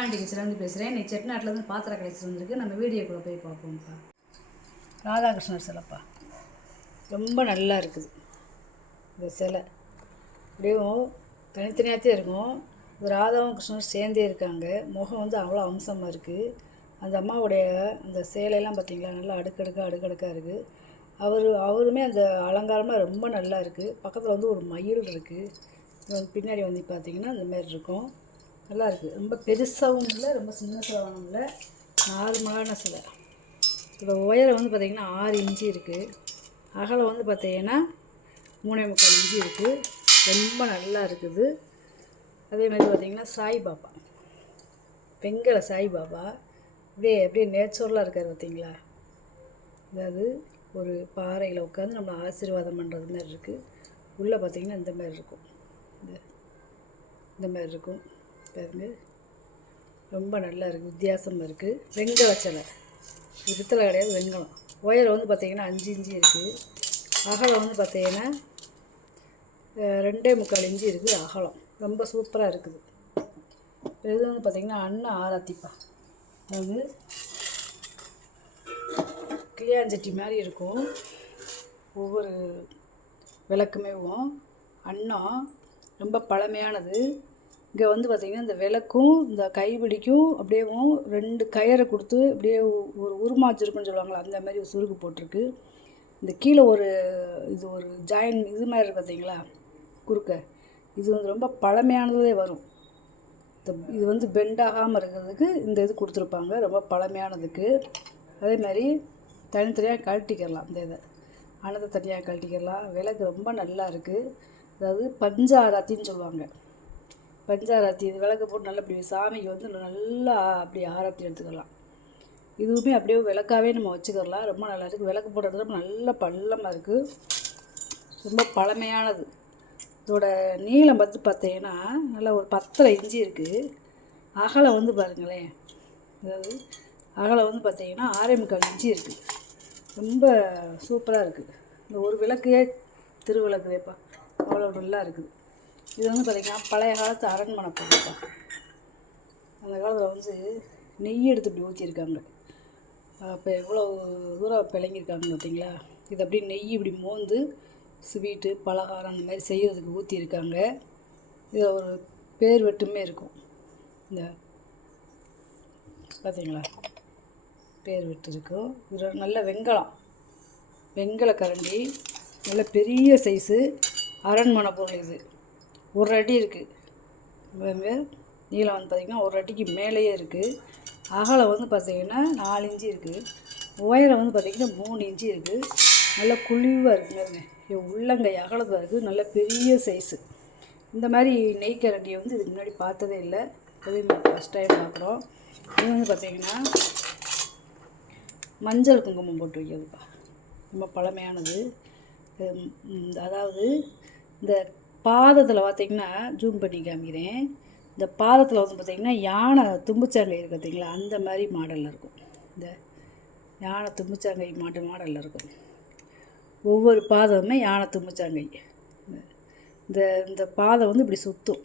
Aunty கிச்சன்லேருந்து பேசுகிறேன். இன்னைக்கு செட்டிநாட்டிலேருந்து பாத்திரம் கழிச்சு வந்துருக்கு. நம்ம வீடியோக்குள்ளே போய் பார்ப்போம்ப்பா. ராதாகிருஷ்ணர் சிலைப்பா ரொம்ப நல்லா இருக்குது. இந்த சிலை அப்படியும் தனித்தனியாகத்தே இருக்கும். இது ராதாவும் கிருஷ்ணரும் சேர்ந்தே இருக்காங்க. முகம் வந்து அவ்வளோ அம்சமாக இருக்குது. அந்த அம்மாவுடைய அந்த சேலையெல்லாம் பார்த்திங்களா, நல்லா அடுக்கடுக்காக இருக்குது. அவருமே அந்த அலங்காரமாக ரொம்ப நல்லா இருக்குது. பக்கத்தில் வந்து ஒரு மயில் இருக்குது. பின்னாடி வந்து பார்த்திங்கன்னா இந்த மாதிரி இருக்கும். நல்லா இருக்குது. ரொம்ப பெருசாகவும் இல்லை, ரொம்ப சின்ன சிலைவானும் இல்லை, நார்மலான சிலை. இதோட உயரம் வந்து பார்த்திங்கன்னா 6 இன்ச்சு இருக்குது. அகலம் வந்து பார்த்திங்கன்னா 3.25 இன்ச்சு இருக்குது. ரொம்ப நல்லா இருக்குது. அதேமாதிரி பார்த்திங்கன்னா சாய்பாபா, வெங்கல சாய்பாபா அப்படியே நேச்சுரலாக இருக்கார் பார்த்திங்களா. அதாவது ஒரு பாறையில் உட்காந்து நம்மளை ஆசீர்வாதம் பண்ணுறது மாதிரி இருக்குது. உள்ளே பார்த்திங்கன்னா இந்த மாதிரி இருக்கும், இந்த மாதிரி இருக்கும் பாருங்க. ரொம்ப நல்லா இருக்குது, வித்தியாசமாக இருக்குது. வெங்கல சிலை, பித்தளை கிடையாது, வெங்கலம். உயரம் வந்து பார்த்திங்கன்னா 5 இன்ச்சு இருக்குது. அகலம் வந்து பார்த்திங்கன்னா 2.25 இன்ச்சு இருக்குது அகலம். ரொம்ப சூப்பராக இருக்குது. இது வந்து பார்த்திங்கன்னா அன்ன ஆராத்திப்பா. அதாவது கிளியாஞ்சட்டி மாதிரி இருக்கும் ஒவ்வொரு விளக்குமேவும். அன்னம் ரொம்ப பழமையானது. இங்கே வந்து பார்த்திங்கன்னா இந்த விளக்கும் இந்த கைப்பிடிக்கும் அப்படியேவும் 2 கயிறை கொடுத்து அப்படியே ஒரு உருமாச்சிருக்குன்னு சொல்லுவாங்களா, அந்த மாதிரி ஒரு சுருக்கு போட்டிருக்கு. இந்த கீழே ஒரு ஜாயின் இது மாதிரி இருக்குது பார்த்திங்களா, குறுக்க. இது வந்து ரொம்ப பழமையானதே வரும். இது வந்து பெண்டாகாமல் இருக்கிறதுக்கு இந்த இது கொடுத்துருப்பாங்க, ரொம்ப பழமையானதுக்கு. அதே மாதிரி தனித்தனியாக கழட்டிக்கலாம். இந்த இதை அனத்தை தனியாக கழட்டிக்கலாம். விளக்கு ரொம்ப நல்லா இருக்குது. அதாவது பஞ்சாராத்தின்னு சொல்லுவாங்க. பஞ்சாராத்தி இது விளக்கு போட்டு நல்லா இப்படி சாமிக்கு வந்து நல்லா அப்படி ஆராத்தி எடுத்துக்கலாம். இதுவுமே அப்படியே விளக்காகவே நம்ம வச்சுக்கலாம். ரொம்ப நல்லா இருக்குது. விளக்கு போடுறது ரொம்ப நல்ல பள்ளமாக இருக்குது, ரொம்ப பழமையானது. இதோட நீளம் பார்த்தீங்கன்னா நல்லா ஒரு 10.5 இன்ச்சு இருக்குது. அகலம் வந்து பாருங்களேன், அதாவது அகலம் வந்து பார்த்திங்கன்னா 6.25 இன்ச்சு இருக்குது. ரொம்ப சூப்பராக இருக்குது. இந்த ஒரு விளக்கையே திருவிளக்குவேப்பா, அவ்வளோ நல்லா இருக்குது. இது வந்து பார்த்திங்கன்னா பழைய காலத்து அரண்மனை பொருள்ப்பா. அந்த காலத்தில் வந்து நெய் எடுத்து இப்படி ஊற்றிருக்காங்க. அப்போ எவ்வளோ தூரம் பிளங்கியிருக்காங்க பார்த்திங்களா. இது அப்படியே நெய் இப்படி மோந்து ஸ்வீட்டு பலகாரம் அந்த மாதிரி செய்கிறதுக்கு ஊற்றிருக்காங்க. இதில் ஒரு பேர் வெட்டுமே இருக்கும். இந்த பார்த்திங்களா, பேர் வெட்டு இருக்கும். இது நல்ல வெங்கல கரண்டி, நல்ல பெரிய சைஸு அரண்மனை பொருள். இது 1 அடி இருக்குது. நீளம் வந்து பார்த்திங்கன்னா 1 அடிக்கு மேலேயே இருக்குது. அகலம் வந்து பார்த்திங்கன்னா 4 இன்ச்சு இருக்குது. உயரம் வந்து பார்த்திங்கன்னா 3 இன்ச்சு இருக்குது. நல்லா குழிவாக இருக்குங்க. உள்ளங்கை அகலத்தில் இருக்குது. நல்ல பெரிய சைஸு. இந்த மாதிரி நெய் கரண்டியை வந்து இதுக்கு முன்னாடி பார்த்ததே இல்லை. அதே மாதிரி ஃபஸ்ட் டைம் பார்க்குறோம். இது வந்து பார்த்திங்கன்னா மஞ்சள் குங்குமம் போட்டு வைக்கிறதுப்பா, ரொம்ப பழமையானது. அதாவது இந்த பாதத்தில் பார்த்திங்கன்னா ஜூம் பண்ணி காமிக்கிறேன். இந்த பாதத்தில் வந்து பார்த்திங்கன்னா யானை தும்புச்சாங்கை இருக்குது பார்த்திங்களா, அந்த மாதிரி மாடலில் இருக்கும். இந்த யானை தும்புச்சாங்கை மாடலில் இருக்கும். ஒவ்வொரு பாதமுமே யானை தும்புச்சாங்கை. இந்த பாதம் வந்து இப்படி சுற்றும்.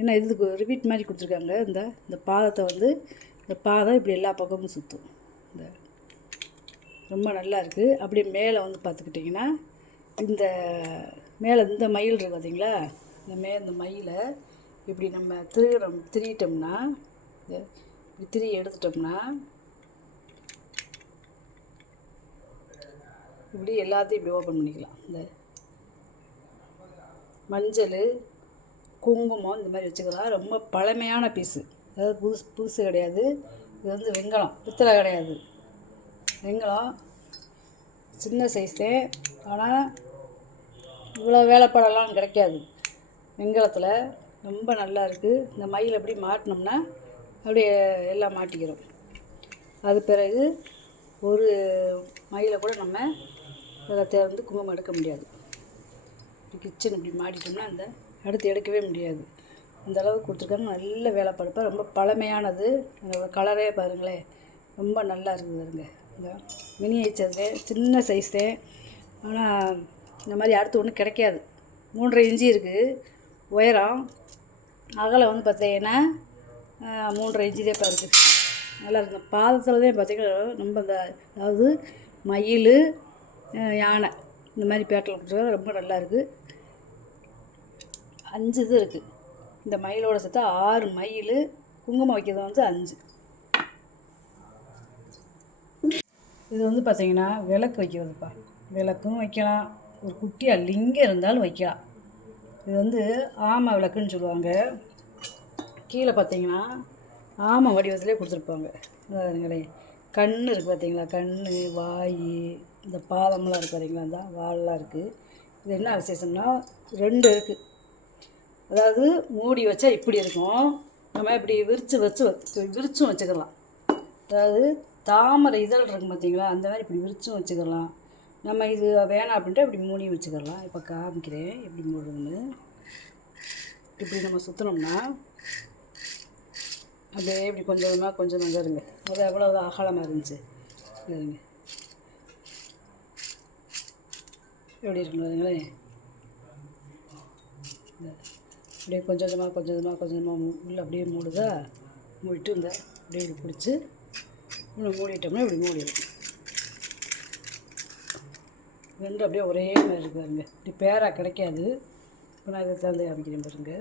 ஏன்னா இதுக்கு ரிப்பீட் மாதிரி கொடுத்துருக்காங்க. இந்த பாதத்தை வந்து இந்த பாதம் இப்படி எல்லா பக்கமும் சுற்றும். இந்த ரொம்ப நல்லா இருக்குது. அப்படியே மேலே வந்து பார்த்துக்கிட்டிங்கன்னா இந்த மேலே இந்த மயில் இருக்குது பார்த்திங்களா, இந்த மயிலை இப்படி நம்ம திரியிட்டோம்னா, இப்படி திரி எடுத்துட்டோம்னா இப்படி எல்லாத்தையும் இப்படி ஓப்பன் பண்ணிக்கலாம். இந்த மஞ்சள் குங்குமம் இந்த மாதிரி வச்சுக்கலாம். ரொம்ப பழமையான பீஸு, அதாவது புதுசு கிடையாது. இது வந்து வெங்கலம், பித்தளை கிடையாது, வெங்கலம். சின்ன சைஸே, ஆனால் இவ்வளோ வேலைப்பாடெல்லாம் கிடைக்காது வெங்கலத்தில். ரொம்ப நல்லா இருக்குது. இந்த மயில் அப்படி மாட்டினோம்னா அப்படியே எல்லாம் மாட்டிக்கிறோம். அது பிறகு ஒரு மயிலை கூட நம்ம அதில் தேர்ந்து குங்குமம் எடுக்க முடியாது. கிச்சன் இப்படி மாட்டிட்டோம்னா அந்த அடுத்து எடுக்கவே முடியாது. அந்த அளவுக்கு கொடுத்துருக்காங்க. நல்ல வேலைப்பாடுப்பா, ரொம்ப பழமையானது. அதோட கலரே பாருங்களேன், ரொம்ப நல்லா இருக்குது பாருங்க. இந்த மினியேச்சர் சின்ன சைஸு, ஆனால் இந்த மாதிரி அடுத்து ஒன்றும் கிடைக்காது. 3.5 இன்ச்சு இருக்குது உயரம். அகலம் வந்து பார்த்தீங்கன்னா 3.5 இன்ச்சு தான் இருக்குது. நல்லா இருக்கு. பாதத்தில் தான் பார்த்திங்கன்னா நம்ம அந்த அதாவது மயில் யானை இந்த மாதிரி பேட்டில் கொடுத்துருக்காங்க. ரொம்ப நல்லா இருக்குது. 5 இது இருக்குது. இந்த மயிலோட சேர்த்து 6 மயில், குங்குமம் வைக்கிறது வந்து 5. இது வந்து பார்த்திங்கன்னா விளக்கு வைக்கிறதுப்பா. விளக்கும் வைக்கலாம், ஒரு குட்டியாக லிங்கம் இருந்தாலும் வைக்கலாம். இது வந்து ஆமை விளக்குன்னு சொல்லுவாங்க. கீழே பார்த்திங்கன்னா ஆமை வடிவத்திலே கொடுத்துருப்பாங்க. அதாவதுங்களே கண் இருக்குது பார்த்திங்களா, கண், வாய், இந்த பாதம்லாம் இருக்குது பார்த்திங்களா, அந்த வால்லாம் இருக்குது. இது என்ன விசேஷம்னா 2 இருக்குது. அதாவது மூடி வச்சா இப்படி இருக்கும், நம்ம இப்படி விரிச்சும் வச்சுக்கலாம். அதாவது தாமரை இதழ் இருக்கும் பார்த்திங்களா, அந்த மாதிரி இப்படி விரிச்சும் வச்சுக்கலாம். நம்ம இது வேணாம் அப்படின்ட்டு இப்படி மூடி வச்சுக்கலாம். இப்போ காமிக்கிறேன் எப்படி மூடுறதுன்னு. இப்படி நம்ம சுற்றினோம்னா அப்படியே இப்படி கொஞ்சம் இருங்க. அது எவ்வளோ அகலமாக இருந்துச்சு இருங்க, எப்படி இருக்குன்னு பாருங்களேன். அப்படியே கொஞ்சமாக உள்ளே அப்படியே மூடுதா, மூடிட்டு இந்த அப்படியே இப்படி பிடிச்சி இன்னும் மூடிட்டோம்னா இப்படி மூடிடும். 2 அப்படியே ஒரே மாதிரி இருக்கு பாருங்க. இப்படி பேராக கிடைக்காது. இப்போ நான் இதை தந்து காமிக்கிறேன் பாருங்க.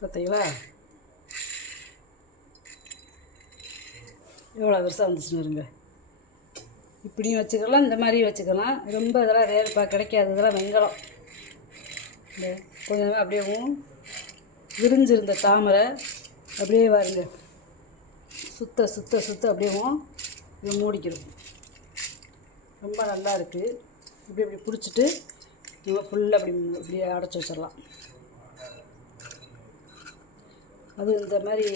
பார்த்தீங்களா எவ்வளோ பெருசாக வந்துச்சுன்னு வருங்க. இப்படியும் வச்சுக்கலாம், இந்த மாதிரியும் வச்சுக்கலாம். ரொம்ப இதெல்லாம் ரேர்ப்பா கிடைக்காது. இதெல்லாம் வெங்கலம். இந்த கொஞ்சமாக அப்படியேவும் விரிஞ்சிருந்த தாமரை அப்படியே பாருங்க, சுத்த அப்படியேவும் இது மூடிக்கிறோம். ரொம்ப நல்லா இருக்குது. இப்படி பிடிச்சிட்டு நம்ம ஃபுல்லாக இப்படியே அடைச்சி வச்சிடலாம். அது இந்த மாதிரி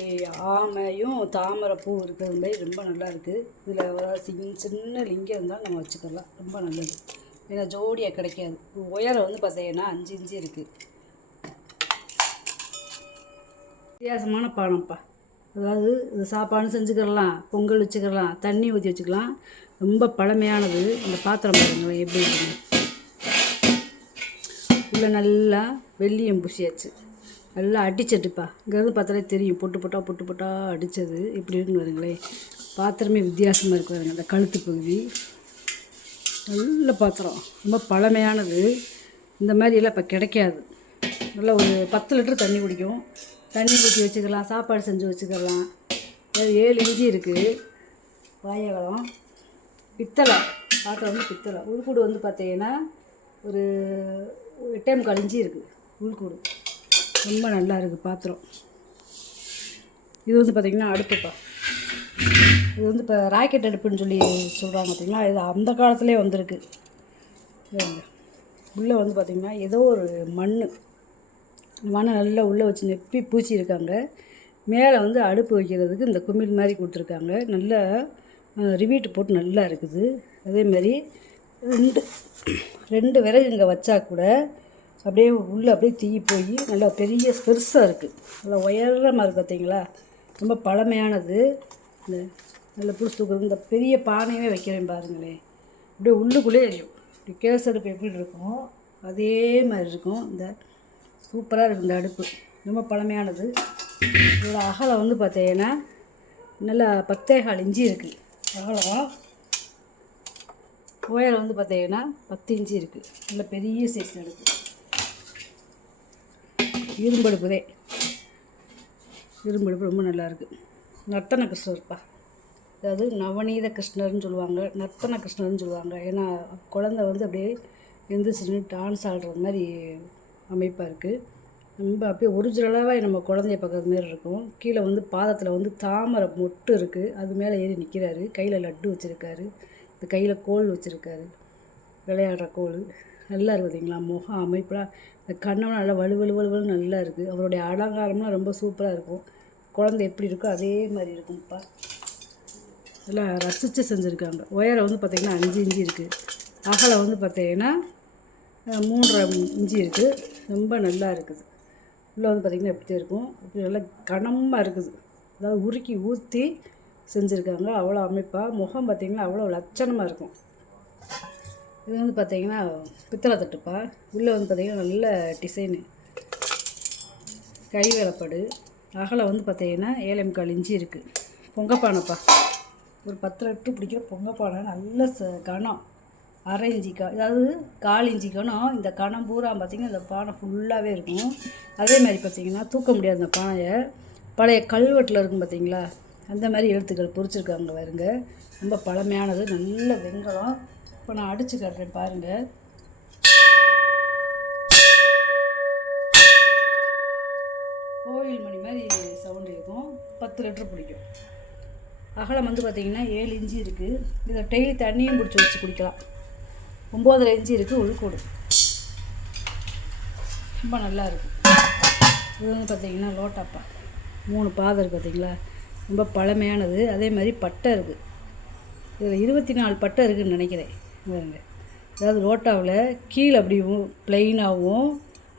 ஆமையும் தாமரை பூ இருக்கிறது மாதிரி ரொம்ப நல்லா இருக்குது. இதில் சின்ன லிங்கம் இருந்தாலும் நம்ம வச்சுக்கலாம். ரொம்ப நல்லது. ஏன்னா ஜோடியாக கிடைக்காது. உயரம் வந்து பார்த்தீங்கன்னா 5 இன்ச்சு இருக்குது. வித்தியாசமான பானம்ப்பா. அதாவது இது சாப்பாடு செஞ்சுக்கலாம், பொங்கல் வச்சுக்கலாம், தண்ணி ஊற்றி வச்சுக்கலாம். ரொம்ப பழமையானது. இந்த பாத்திரம் பாருங்களேன் எப்படி இருக்குது. உள்ள நல்லா வெள்ளியம் பூசியாச்சு, நல்லா அடிச்சட்டுப்பா. இங்கேருந்து பார்த்தாலே தெரியும், பொட்டு பொட்டா அடித்தது இப்படி இருக்குன்னு வருங்களேன். பாத்திரமே வித்தியாசமாக இருக்கு பாருங்க. அந்த கழுத்து பகுதி நல்ல பாத்திரம், ரொம்ப பழமையானது. இந்த மாதிரியெல்லாம் இப்போ கிடைக்காது. நல்லா ஒரு 10 லிட்டர் தண்ணி குடிக்கும். தண்ணி ஊற்றி வச்சுக்கலாம், சாப்பாடு செஞ்சு வச்சுக்கலாம். 7 இன்ச்சு இருக்குது. வாயகலம் பித்தளை பாத்திரம் வந்து பித்தளை. உள்கூடு வந்து பார்த்தீங்கன்னா ஒரு 8.25 இன்ச்சு இருக்குது உள்கூடு. ரொம்ப நல்லா இருக்குது பாத்திரம். இது வந்து பார்த்திங்கன்னா அடுப்புப்பா. இது வந்து இப்போ ராக்கெட் அடுப்புன்னு சொல்கிறாங்க பார்த்திங்களா. இது அந்த காலத்துலேயே வந்திருக்கு. உள்ளே வந்து பார்த்திங்கன்னா ஏதோ ஒரு மண்ணை நல்லா உள்ளே வச்சு நெப்பி பூச்சி இருக்காங்க. மேலே வந்து அடுப்பு வைக்கிறதுக்கு இந்த குமிழ் மாதிரி கொடுத்துருக்காங்க. நல்லா ரிவீட்டு போட்டு நல்லா இருக்குது. அதேமாதிரி 2 விறகு இங்கே வச்சா கூட அப்படியே உள்ளே அப்படியே தீ போய் நல்லா பெருசாக இருக்குது. நல்லா உயரமாக இருக்குது பார்த்தீங்களா. ரொம்ப பழமையானது. இந்த நல்லா புடிச்சு தூக்குறது. இந்த பெரிய பானையே வைக்கிறேன் பாருங்களேன். அப்படியே உள்ளுக்குள்ளே எரியும். இப்படி கேஸ் அடுப்பு எப்படி இருக்கும் அதே மாதிரி இருக்கும். இந்த சூப்பராக இருக்குது இந்த அடுப்பு. ரொம்ப பழமையானது. இதோட அகலம் வந்து பார்த்தீங்கன்னா நல்லா 10.25 இன்ச்சு இருக்குது அகலம். உயரம் வந்து பார்த்தீங்கன்னா 10 இன்ச்சு இருக்குது. நல்ல பெரிய சைஸ் அடுப்பு. இரும்படுப்புதே. இரும்படுப்பு ரொம்ப நல்லா இருக்குது. நர்த்தன கிருஷ்ணர்ப்பா. அதாவது நவநீத கிருஷ்ணர்னு சொல்லுவாங்க, நர்த்தன கிருஷ்ணர்னு சொல்லுவாங்க. ஏன்னா குழந்தை வந்து அப்படியே எந்திரிச்சு டான்ஸ் ஆடுறது மாதிரி அமைப்பாக இருக்குது. ரொம்ப அப்படியே ஒரிஜினலாகவே நம்ம குழந்தைய பார்க்குறது மாரி இருக்கும். கீழே வந்து பாதத்தில் வந்து தாமரை மொட்டு இருக்குது. அது மேலே ஏறி நிற்கிறாரு. கையில் லட்டு வச்சுருக்காரு. இந்த கையில் கோல் வச்சுருக்காரு, விளையாடுற கோல். நல்லா இருக்குது பார்த்தீங்களா. முகம் அமைப்பெலாம் இந்த கண்ணெலாம் நல்லா வலுவலுன்னு நல்லா இருக்குது. அவருடைய அலங்காரம்லாம் ரொம்ப சூப்பராக இருக்கும். குழந்தை எப்படி இருக்கோ அதே மாதிரி இருக்கும்ப்பா. நல்லா ரசித்து செஞ்சுருக்காங்க. உயரம் வந்து பார்த்திங்கன்னா 5 இன்ச்சு இருக்குது. அகலம் வந்து பார்த்திங்கன்னா 3.5 இன்ச்சு இருக்குது. ரொம்ப நல்லா இருக்குது. உள்ளே வந்து பார்த்திங்கன்னா எப்படி இருக்கும், இப்படி நல்லா கனமாக இருக்குது. அதாவது உருக்கி ஊற்றி செஞ்சுருக்காங்க. அவ்வளோ அமைப்பாக முகம் பார்த்திங்கன்னா அவ்வளோ லட்சணமாக இருக்கும். இது வந்து பார்த்திங்கன்னா பித்தளை தட்டுப்பா. உள்ளே வந்து பார்த்திங்கன்னா நல்ல டிசைனு கை வேலைப்பாடு. அகலம் வந்து பார்த்திங்கன்னா 7.25 இன்ச்சு இருக்குது. பொங்கப்பானைப்பா, ஒரு 10 லிட்டர் பிடிக்கிற பொங்கப்பானை. நல்ல கனம் 1/2 இன்ச்சு அதாவது 1/4 இன்ச்சு கனம். இந்த கனம் பூரா பார்த்திங்கன்னா இந்த பானை ஃபுல்லாகவே இருக்கும். அதே மாதிரி பார்த்திங்கன்னா தூக்க முடியாது இந்த பானையை. பழைய கல்வெட்டில் இருக்கும் பார்த்திங்களா, அந்த மாதிரி எழுத்துக்கள் பொறிச்சிருக்காங்க பாருங்க. ரொம்ப பழமையானது, நல்ல வெண்கலம். இப்போ நான் அடித்து காட்டுறேன் பாருங்கள். கோயில் மணி மாதிரி சவுண்டு இருக்கும். 10 லிட்டர் பிடிக்கும். அகலம் வந்து பார்த்திங்கன்னா 7 இன்ச்சு இருக்குது. இதை டெய்லி தண்ணியும் பிடிச்சி வச்சு குடிக்கலாம். 9.5 இன்ச்சு இருக்குது உள்கூடு. ரொம்ப நல்லா இருக்குது. இது வந்து பார்த்திங்கன்னா லோட்டாப்பா 3 பாதம் இருக்குது பார்த்திங்களா, ரொம்ப பழமையானது. அதே மாதிரி பட்டை இருக்குது. இதில் 24 பட்டை இருக்குதுன்னு நினைக்கிறேன். அதாவது லோட்டாவில் கீழே அப்படியும் ப்ளைனாகவும்,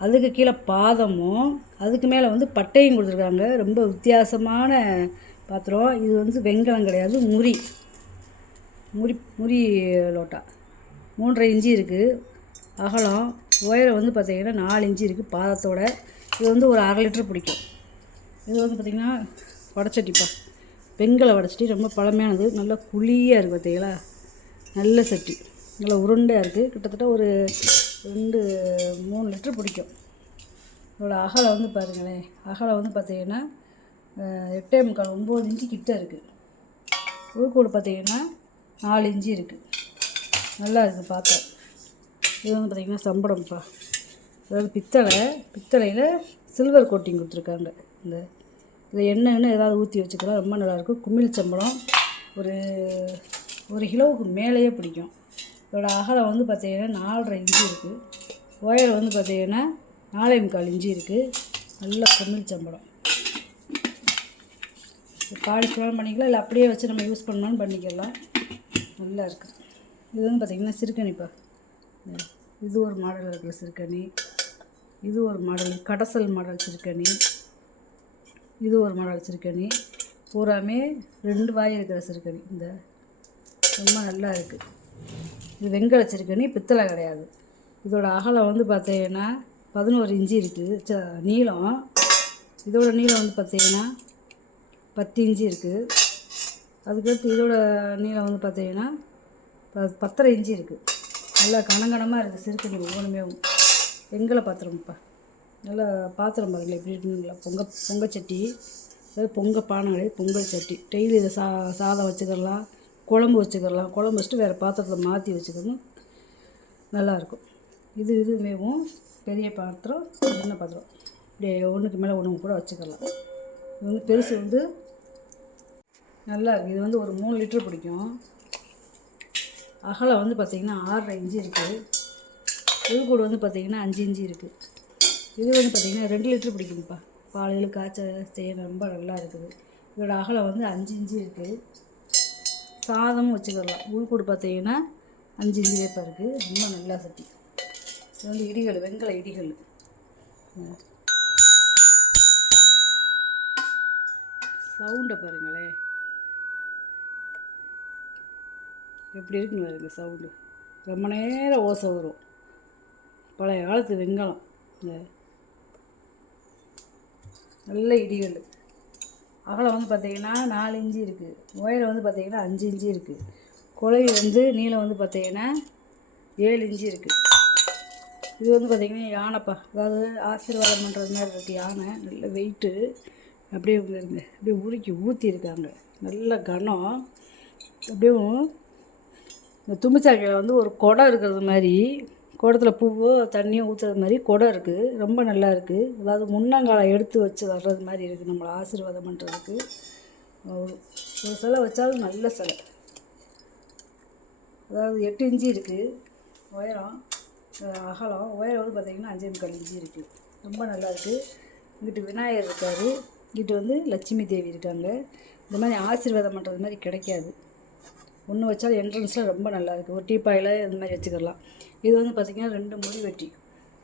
அதுக்கு கீழே பாதமும், அதுக்கு மேலே வந்து பட்டையும் கொடுத்துருக்காங்க. ரொம்ப வித்தியாசமான பாத்திரம். இது வந்து வெண்கலம் கிடையாது, முறி லோட்டா. 3.5 இன்ச்சு இருக்குது அகலம். உயரம் வந்து பார்த்திங்கன்னா 4 இன்ச்சு இருக்குது பாதத்தோட. இது வந்து ஒரு 1/2 லிட்டர் பிடிக்கும். இது வந்து பார்த்திங்கன்னா வடைச்சட்டிப்பா, வெண்கல வடைச்சட்டி. ரொம்ப பழமையானது, நல்லா குழியாக இருக்குது பார்த்திங்களா. நல்ல சட்டி, நல்லா உருண்டையாக இருக்குது. கிட்டத்தட்ட ஒரு 2-3 லிட்டர் பிடிக்கும். இதோட அகலம் வந்து பாருங்களேன். அகலம் வந்து பார்த்திங்கன்னா 8.25 9 இன்ச்சு கிட்ட இருக்குது. உள்கூடு பார்த்திங்கன்னா 4 இன்ச்சு இருக்குது. நல்லா இருக்குது பாத்திரம். இது வந்து பார்த்திங்கன்னா சம்படம்ப்பா, அதாவது பித்தளையில் சில்வர் கோட்டிங் கொடுத்துருக்காங்க. இதில் எண்ணெய்னு ஏதாவது ஊற்றி வச்சுக்கலாம், ரொம்ப நல்லாயிருக்கும். குமிழ் சம்பளம் ஒரு கிலோவுக்கு மேலேயே பிடிக்கும். இதோட அகலம் வந்து பார்த்திங்கன்னா 4.5 இன்ச்சு இருக்குது. உயரம் வந்து பார்த்திங்கன்னா 4.25 இன்ச்சு இருக்குது. நல்ல குமிழ் சம்பளம். பாலிஷ் பண்ணிக்கலாம், இல்லை அப்படியே வச்சு நம்ம யூஸ் பண்ணாலும் பண்ணிக்கலாம். நல்லா இருக்குது. இது வந்து பார்த்திங்கன்னா சிறுகணிப்பா. இது ஒரு மாடல் இருக்கிற சிறுகணி, இது ஒரு மாடல் கடைசல் மாடல் சிறுகணி, இது ஒரு மாடல் சிறுகணி. பூராமே 2 வாய் இருக்கிற சிறுகணி. இந்த ரொம்ப நல்லா இருக்குது. இது வெண்கல சிறுகணி, பித்தளை கிடையாது. இதோட அகலம் வந்து பார்த்திங்கன்னா 11 இன்ச்சு இருக்குது நீளம். இதோட நீளம் வந்து பார்த்திங்கன்னா 10 இன்ச்சு இருக்குது. அதுக்கடுத்து இதோட நீளம் வந்து பார்த்திங்கன்னா 10.5 இன்ச்சு இருக்குது. நல்லா கனகனமாக இருக்குது சிறுகணி ஒவ்வொன்றுமே. வெண்கல பாத்திரம்ப்பா, நல்லா பாத்திரம் பாருங்கள் எப்படி இருக்குங்களா. பொங்கச்சட்டி, அதாவது பானை கிடையாது, பொங்கல் சட்டி. டெய்லி இதை சாதம் வச்சுக்கலாம், குழம்பு வச்சுக்கலாம். குழம்பு வச்சுட்டு வேறு பாத்திரத்தில் மாற்றி வச்சுக்கணும், நல்லாயிருக்கும். இதுமேவும் பெரிய பாத்திரம், சின்ன பாத்திரம், இப்படியே ஒன்றுக்கு மேலே ஒன்று கூட வச்சுக்கலாம். இது வந்து பெருசு வந்து நல்லா இருக்குது. இது வந்து ஒரு 3 லிட்டர் பிடிக்கும். அகலம் வந்து பார்த்திங்கன்னா 6.5 இன்ச்சு இருக்குது. உள்கூடு வந்து பார்த்திங்கன்னா 5 இன்ச்சு இருக்குது. இது வந்து பார்த்திங்கன்னா 2 லிட்டர் பிடிக்கும்ப்பா. பால் காய்ச்ச செய்ய ரொம்ப நல்லா இருக்குது. இதோட அகலம் வந்து 5 இன்ச்சு இருக்குது. சாதமும் வச்சுக்கலாம். உள்கூடு பார்த்திங்கன்னா 5 இன்ச்சு வேப்பாக இருக்குது. ரொம்ப நல்லா சட்டி. இது வந்து இடிகள், வெண்கல இடிகள். சவுண்டை பாருங்களேன் எப்படி இருக்குன்னு பாருங்க. சவுண்டு ரொம்ப நேரம் ஓசை வரும். பழைய காலத்து வெண்கலம். நல்ல இடிகள். அகலம் வந்து பார்த்திங்கன்னா 4 இன்ச்சு இருக்குது. உயரம் வந்து பார்த்திங்கன்னா 5 இன்ச்சு இருக்குது. குழவி வந்து நீளம் வந்து பார்த்திங்கன்னா 7 இன்ச்சு இருக்குது. இது வந்து பார்த்திங்கன்னா யானைப்பா, அதாவது ஆசீர்வாதம் பண்ணுறது மாதிரி இருக்குது யானை. நல்ல வெயிட்டு. அப்படியே இருங்க, அப்படியே உருக்கி ஊற்றிருக்காங்க. நல்ல கனம். அப்படியே இந்த தும்பிச்சாக்கையில் வந்து ஒரு குடம் இருக்கிறது மாதிரி, குடத்தில் பூவோ தண்ணியோ ஊற்றுறது மாதிரி குடம் இருக்குது. ரொம்ப நல்லா இருக்குது. அதாவது முன்னங்காலை எடுத்து வச்சு வர்றது மாதிரி இருக்குது. நம்மளை ஆசீர்வாதம் பண்ணுறதுக்கு ஒரு சிலை வச்சாலும் நல்ல சிலை. அதாவது 8 இன்ச்சு இருக்குது உயரம். அகலம் உயரம் வந்து பார்த்திங்கன்னா 5.25 இன்ச்சு இருக்குது. ரொம்ப நல்லா இருக்குது. இங்கிட்டு விநாயகர் இருக்கார், இங்கிட்டு வந்து லட்சுமி தேவி இருக்காங்க. இந்த மாதிரி ஆசீர்வாதம் பண்ணுறது மாதிரி கிடைக்காது. ஒன்று வச்சாலும் என்ட்ரன்ஸில் ரொம்ப நல்லாயிருக்கு. ஒரு டீப்பாயில் இந்த மாதிரி வச்சுக்கலாம். இது வந்து பார்த்திங்கன்னா 2 முடி வெட்டி,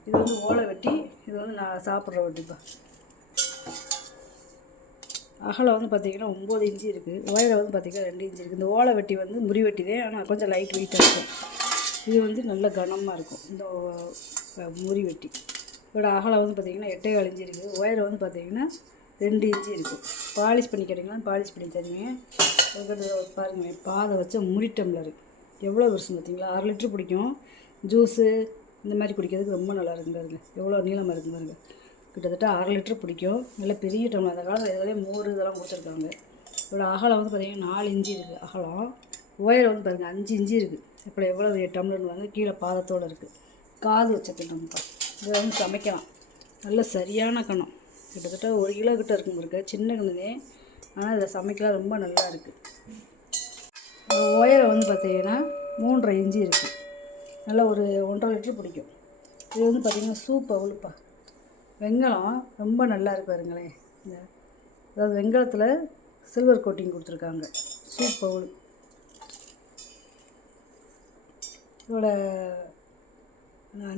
இது வந்து ஓலை வெட்டி, இது வந்து நான் சாப்பிட்ற வெட்டிப்பா. அகலம் வந்து பார்த்திங்கன்னா 9 இன்ச்சு இருக்குது. உயரம் வந்து பார்த்திங்கன்னா 2 இன்ச்சு இருக்குது. இந்த ஓலை வெட்டி வந்து முறி வெட்டிதே, ஆனால் கொஞ்சம் லைட் வெயிட்டாக இருக்கும். இது வந்து நல்ல கனமாக இருக்கும் இந்த முறி வெட்டி. இதோட அகலம் வந்து பார்த்திங்கன்னா 8.25 இன்ச்சு இருக்குது. உயரம் வந்து பார்த்திங்கன்னா 2 இன்ச்சு இருக்குது. பாலிஷ் பண்ணி கேட்டிங்கன்னா பாலிஷ் பண்ணி தருவேன். அதுக்கடுத்து பாருங்கள், பாதை வச்ச முறி டம்ளர் எவ்வளோ வருஷம் பார்த்திங்களா. 6 லிட்ரு பிடிக்கும். ஜூஸு இந்த மாதிரி குடிக்கிறதுக்கு ரொம்ப நல்லா இருக்கும் பாருங்க. எவ்வளோ நீளமாக இருக்கும் பாருங்க. கிட்டத்தட்ட 6 லிட்ரு பிடிக்கும். நல்ல பெரிய டம்ளர். அந்த காலத்தில் எதாவது மோர் இதெல்லாம் கொடுத்துருக்காங்க. இதோட அகலம் வந்து பார்த்திங்கன்னா 4 இன்ச்சு இருக்குது அகலம். உயரம் வந்து பாருங்கள் 5 இன்ச்சு இருக்குது. இப்போ எவ்வளோ டம்ளர்னு வந்து கீழே பாதத்தோடு இருக்குது. காது வச்ச கிண்ணம்ப்பா. இதை வந்து சமைக்கலாம். நல்ல சரியான கணம். கிட்டத்தட்ட 1 கிலோ கிட்ட இருக்கும் இருக்கு. சின்ன கிண்ணதே, ஆனால் இதை சமைக்கலாம் ரொம்ப நல்லா இருக்குது. உயரம் வந்து பார்த்திங்கன்னா 3.5 இன்ச்சு இருக்குது. நல்லா ஒரு 1.5 லிட்ரு பிடிக்கும். இது வந்து பார்த்திங்கன்னா சூப் அவுளுப்பா. வெங்காயம் ரொம்ப நல்லா இருக்கு பாருங்களேன். இந்த அதாவது வெங்காயத்தில் சில்வர் கோட்டிங் கொடுத்துருக்காங்க. சூப் அவுள். இதோட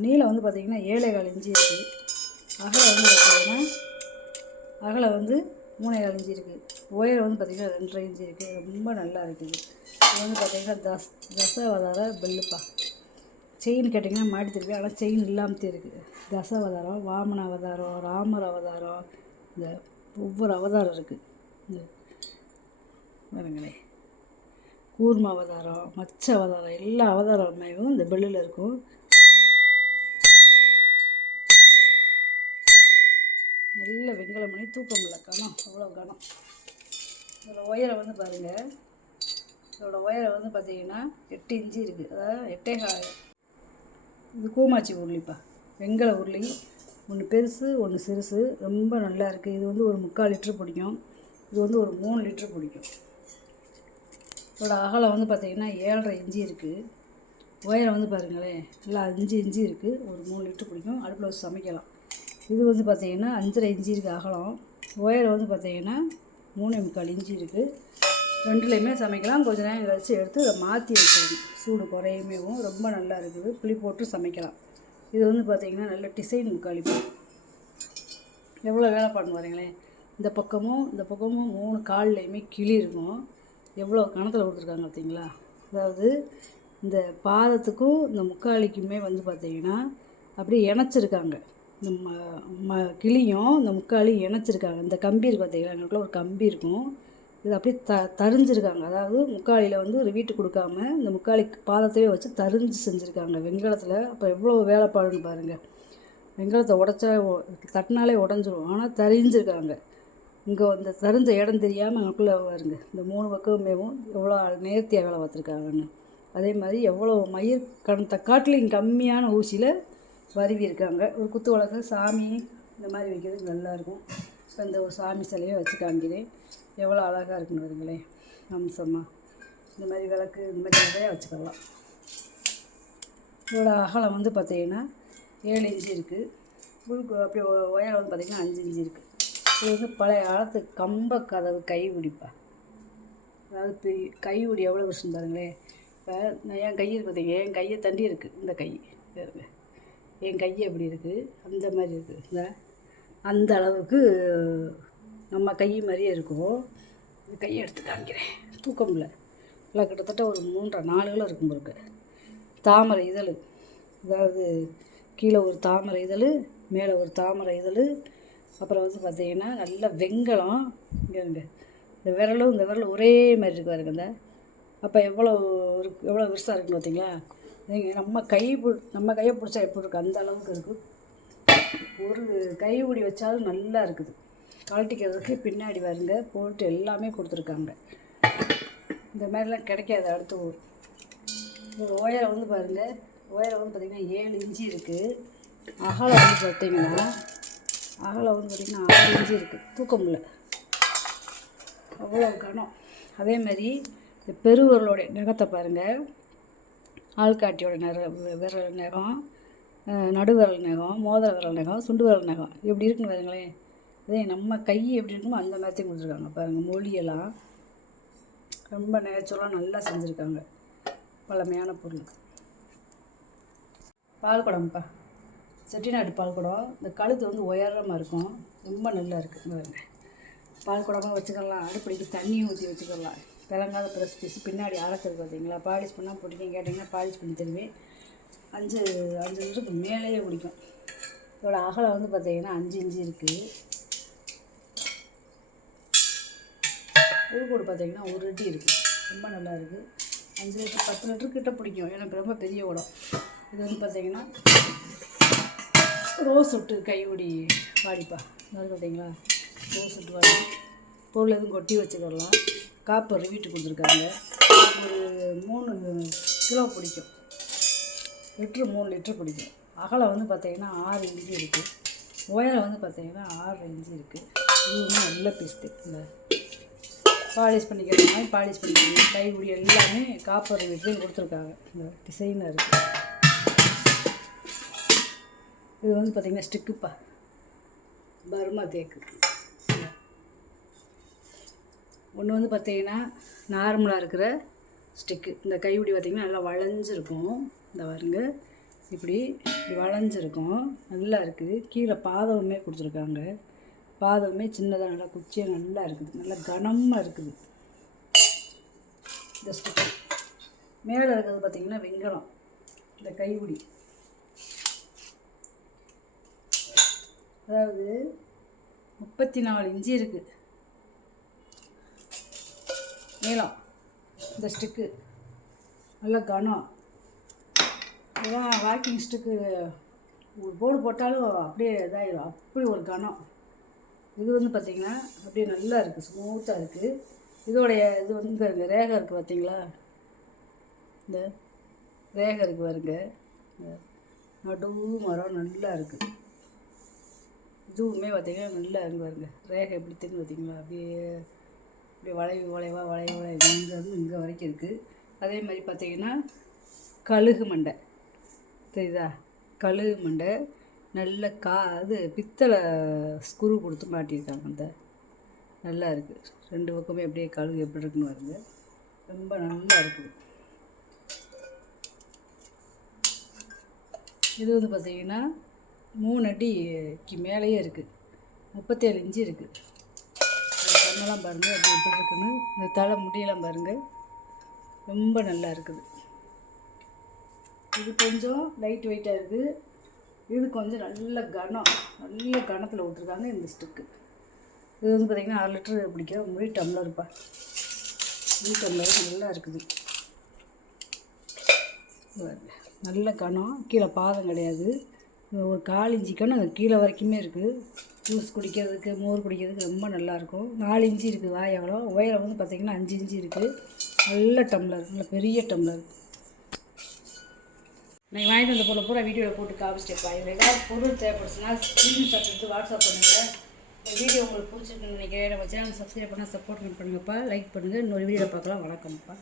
நீளம் வந்து பார்த்திங்கன்னா 7.25 இன்ச்சு இருக்குது. அகலம் வந்து பார்த்திங்கன்னா அகலம் வந்து 3.25 இன்ச்சு இருக்குது. உயரம் வந்து பார்த்திங்கன்னா 2.5 இன்ச்சு இருக்குது. ரொம்ப நல்லா இருக்குது. இது வந்து பார்த்திங்கன்னா தசாவதார பெல்லுப்பா. செயின் கேட்டிங்கன்னா மாட்டி தருவேன், ஆனால் செயின் இல்லாமத்தே இருக்குது. தசாவதாரம், வாமன அவதாரம், ராமர் அவதாரம், இந்த ஒவ்வொரு அவதாரம் இருக்குது. இந்த பாருங்களேன், கூர்ம அவதாரம், மச்ச அவதாரம், எல்லா அவதாரமையும் இந்த பெல்லில் இருக்கும். நல்ல வெங்கலம் மணி, தூக்கம் இல்லை, கனம் அவ்வளோ கனம். இதோட உயரம் வந்து பாருங்கள், இதோட உயரம் வந்து பார்த்திங்கன்னா 8 இன்ச்சு இருக்குது. அதாவது 8.25. இது கூமாச்சி உருளிப்பா. வெங்கல உருளி, ஒன்று பெருசு ஒன்று சிறுசு, ரொம்ப நல்லா இருக்குது. இது வந்து ஒரு 3/4 லிட்ரு பிடிக்கும். இது வந்து ஒரு 3 லிட்ரு பிடிக்கும். இதோட அகலம் வந்து பார்த்திங்கன்னா 7.5 இன்ச்சு இருக்குது. உயரம் வந்து பாருங்களேன் நல்லா 5 இன்ச்சு இருக்குது. ஒரு 3 லிட்ரு பிடிக்கும். அடுப்பில் வச்சு சமைக்கலாம். இது வந்து பார்த்திங்கன்னா 5.5 இன்ச்சு இருக்குது அகலம். உயரம் வந்து பார்த்திங்கன்னா 3.25 இன்ச்சு இருக்குது. ரெண்டுலேயுமே சமைக்கலாம். கொஞ்சம் நேரம் கழிச்சு எடுத்து அதை மாற்றி வச்சிடணும். சூடு குறையுமேவும் ரொம்ப நல்லா இருக்குது. புளி போட்டு சமைக்கலாம். இது வந்து பார்த்திங்கன்னா நல்ல டிசைன் முக்காளிப்பூ. எவ்வளோ வேலை பண்ணு வரீங்களேன். இந்த பக்கமும் 3 கால்லையுமே கிளி இருக்கும். எவ்வளோ கணத்தில் கொடுத்துருக்காங்க பார்த்தீங்களா. அதாவது இந்த பாதத்துக்கும் இந்த முக்காலிக்குமே வந்து பார்த்திங்கன்னா அப்படியே இணைச்சிருக்காங்க. இந்த கிளியும் இந்த முக்காலியும் இணைச்சிருக்காங்க. இந்த கம்பி இருக்குது பார்த்தீங்களா, எங்களுக்குள்ள ஒரு கம்பி இருக்கும். இது அப்படியே தரிஞ்சிருக்காங்க. அதாவது முக்காலியில் வந்து ஒரு வீட்டு கொடுக்காம இந்த முக்காலி பாதத்தையே வச்சு தரிஞ்சு செஞ்சுருக்காங்க வெங்கலத்தில். அப்போ எவ்வளோ வேலைப்பாடுன்னு பாருங்கள். வெங்கலத்தை உடச்சா தட்டினாலே உடஞ்சிரும், ஆனால் தரிஞ்சிருக்காங்க. இங்கே இந்த தரிஞ்ச இடம் தெரியாமல் எனக்குள்ளே வருங்க. இந்த 3 பக்கமேவும் எவ்வளோ நேர்த்தியாக வேலை பார்த்துருக்காங்கன்னு. அதே மாதிரி எவ்வளோ மயிர் கணத்தை காட்டிலையும் கம்மியான ஊசியில் வருவி இருக்காங்க. ஒரு குத்து வழக்கு சாமி இந்த மாதிரி வைக்கிறதுக்கு நல்லாயிருக்கும். இப்போ இந்த ஒரு சாமி சிலையை வச்சு காமிக்கிறேன். எவ்வளோ அழகாக இருக்குன்னு வருங்களேன். அம்சமாக இந்த மாதிரி விளக்கு இந்த மாதிரி நிறையா வச்சுக்கலாம். இதோட அகலம் வந்து பார்த்திங்கன்னா 7 இன்ச்சு இருக்குது. உள்கு அப்படி உயரம் வந்து பார்த்திங்கன்னா 5 இன்ச்சு இருக்குது. இது வந்து பழைய காலத்து கம்ப கதவு கைவிடிப்பா. அதாவது கைவிடி எவ்வளோ வருஷம் பாருங்களேன். இப்போ என் கை இருக்குது பார்த்திங்க, என் கையை தண்டி இருக்குது. இந்த கை பாருங்க, என் கை எப்படி இருக்குது அந்த மாதிரி இருக்குது. இந்த அந்த அளவுக்கு நம்ம கை மாதிரியே இருக்கும். இந்த கையை எடுத்து காமிக்கிறேன். தூக்கம் இல்லை, இல்லை கிட்டத்தட்ட ஒரு 3.5-4 கிலோ இருக்கும் இருக்கு. தாமரை இதழ், அதாவது கீழே ஒரு தாமரை இதழ், மேலே ஒரு தாமரை இதழ். அப்புறம் வந்து பார்த்திங்கன்னா நல்ல வெங்கலம். இங்கே இந்த விரலும் இந்த விரலும் ஒரே மாதிரி இருக்கு பாருங்க. இந்த அப்போ எவ்வளோ விருசாக இருக்குன்னு பார்த்தீங்களா. நீங்கள் நம்ம கையை பிடிச்சா எப்படி இருக்குது அந்த அளவுக்கு இருக்குது. ஒரு கைப்பிடி வச்சாலும் நல்லா இருக்குது. கழட்டிக்கிறதுக்கு பின்னாடி வருங்க போட்டு எல்லாமே கொடுத்துருக்காங்க. இந்த மாதிரிலாம் கிடைக்காது. அடுத்து ஒரு உயரம் வந்து பாருங்கள், உயரம் வந்து பார்த்திங்கன்னா 7 இன்ச்சு இருக்குது. அகலம் வந்து பார்த்திங்கன்னா 6 இன்ச்சு இருக்குது. தூக்கம் இல்லை, அவ்வளோ கனம். அதேமாதிரி இந்த பெருவிரலோடைய நகத்தை பாருங்கள். ஆள்காட்டியோட விரல் நகம், நடுவிரல் நகம், மோதிர விரல் நகம், சுண்டு விரல் நகம் எப்படி இருக்குன்னு பாருங்களேன். அதே நம்ம கை எப்படி இருக்குமோ அந்த மாதிரி கொடுத்துருக்காங்க பாருங்கள். மொழியெல்லாம் ரொம்ப நேச்சுரலாக நல்லா செஞ்சுருக்காங்க. பழமையான பொருள். பால் குடம்ப்பா, செட்டிநாடு பால் குடம். இந்த கழுத்து வந்து உயரமாக இருக்கும், ரொம்ப நல்லா இருக்குது. பாருங்க, பால் குடமாக வச்சுக்கலாம். அடுப்படிக்கு தண்ணியும் ஊற்றி வச்சுக்கலாம். பிளங்காத ப்ரெஸ் பீஸ் பின்னாடி அரைக்கிறது பார்த்தீங்களா, பாலிஷ் பண்ணால் போட்டிங்க கேட்டிங்கன்னா பாலிஷ் பண்ணி தருவேன். 5 லிட்டருக்கு மேலேயே குடிக்கும். இதோட அகலம் வந்து பார்த்தீங்கன்னா 5 இன்ச்சு இருக்குது. உள்கூடு பார்த்தீங்கன்னா 1 அடி இருக்குது. ரொம்ப நல்லா இருக்குது. 5 லிட்டர் 10 லிட்டர் கிட்ட பிடிக்கும். எனக்கு ரொம்ப பெரிய குடம். இது வந்து பார்த்தீங்கன்னா ரோஸ் விட்டு கைவிடி வாடிப்பா. அது பார்த்தீங்களா, ரோஸ் விட்டு வாடி. பொருள் எதுவும் கொட்டி வச்சுக்கலாம். காப்பர் வீட்டுக்கு கொடுத்துருக்காங்க. ஒரு 3 கிலோ பிடிக்கும். லிட்ரு 3 லிட்ரு பிடிக்கும். அகலம் வந்து பார்த்தீங்கன்னா 6 இன்ச்சு இருக்குது. உயரம் வந்து பார்த்தீங்கன்னா 6 இன்ச்சு இருக்குது. இதுவுமே நல்ல பீஸ்ட்டு. இந்த பாலிஷ் பண்ணிக்கிற மாதிரி பாலிஷ் பண்ணிக்கிறீங்க. கைப்பிடி எல்லாமே காப்பர் வீட்லேயும் கொடுத்துருக்காங்க. இந்த டிசைனாக இருக்குது. இது வந்து பார்த்திங்கன்னா ஸ்டிக்குப்பா, பர்மா தேக்கு. ஒன்று வந்து பார்த்திங்கன்னா நார்மலாக இருக்கிற ஸ்டிக்கு. இந்த கைப்பிடி பார்த்திங்கன்னா நல்லா வளைஞ்சிருக்கும். இந்த பாருங்க, இப்படி வளைஞ்சிருக்கும், நல்லா இருக்குது. கீழே பாதகமே கொடுத்துருக்காங்க. பாதகமே சின்னதாக நல்லா குச்சியாக நல்லா இருக்குது. நல்லா கனமாக இருக்குது இந்த ஸ்டிக்கு. மேலே இருக்கிறது பார்த்திங்கன்னா வெங்கலம். இந்த கைப்பிடி அதாவது 34 இன்ச்சு இருக்குது நீளம். இந்த ஸ்டிக்கு நல்லா கனம். இதுதான் வாக்கிங் ஸ்டிக்கு. ஒரு போர்டு போட்டாலும் அப்படியே இதாகிடும், அப்படி ஒரு கனம். இது வந்து பார்த்திங்கன்னா அப்படியே நல்லா இருக்குது, ஸ்மூத்தாக இருக்குது. இதோடைய இது வந்து இந்த ரேகை இருக்குது பார்த்திங்களா, இந்த ரேகை இருக்குது பாருங்க. இந்த நடுவு மரம் நல்லா இருக்குது. இதுவுமே பார்த்திங்கன்னா நல்லா இங்கே பாருங்க, ரேகை எப்படி தெரிஞ்சு பார்த்திங்களா, அப்படியே அப்படியே வளைவாக இங்கேருந்து இங்கே வரைக்கும் இருக்குது. அதே மாதிரி பார்த்திங்கன்னா கழுகு மண்டை தெரியுதா, கழுகு மண்டை நல்ல இது பித்தளை ஸ்க்ரூ கொடுத்து மாட்டியிருக்காங்க. அந்த நல்லா இருக்குது. 2 பக்கமே அப்படியே கழுகு எப்படி இருக்குன்னு பாருங்க, ரொம்ப நல்லா இருக்குது. இது வந்து பார்த்திங்கன்னா 3 அடிக்கு மேலேயே இருக்குது. 37 இன்ச்சு இருக்குது. கண்ணெல்லாம் பாருங்கள் அப்படி எப்படி இருக்குன்னு. இந்த தலை முடியெல்லாம் பாருங்கள், ரொம்ப நல்லா இருக்குது. இது கொஞ்சம் லைட் வெயிட்டாக இருக்குது. இது கொஞ்சம் நல்ல கனத்தில் விட்டுருக்காங்க இந்த ஸ்டிக்கு. இது வந்து பார்த்திங்கன்னா 6 லிட்டரு பிடிக்கும். 3 டம்ளர்ப்பா, 3 டம்ளர் நல்லா இருக்குது. நல்ல கனம், கீழே பாதம் கிடையாது. ஒரு 4 இன்ச்சு கனம் அது கீழே வரைக்குமே இருக்குது. ஜூஸ் குடிக்கிறதுக்கு, மோர் குடிக்கிறதுக்கு ரொம்ப நல்லாயிருக்கும். 4 இன்ச்சு இருக்குது வாய் அகலம். உயரம் வந்து பார்த்திங்கன்னா 5 இன்ச்சு இருக்குது. நல்ல டம்ளர், நல்ல பெரிய டம்ளர். நான் வாங்கிட்டு வந்த பொருளை பூரா வீடியோவில் போட்டு காமிச்சிட்டேப்பா. இதில் ஏதாவது பொருள் தேவைப்படுச்சுன்னா ஸ்க்ரீன்ஷாட் எடுத்து வாட்ஸ்அப் பண்ணுங்கள். இந்த வீடியோ உங்களுக்கு பிடிச்சிருக்குன்னு நினைக்கிறேன். நம்ம சேனல் சப்ஸ்கிரைப் பண்ணால் சப்போர்ட் பண்ணுங்கப்பா, லைக் பண்ணுங்கள். இன்னொரு வீடியோவில் பார்க்கலாம். வணக்கம்ப்பா.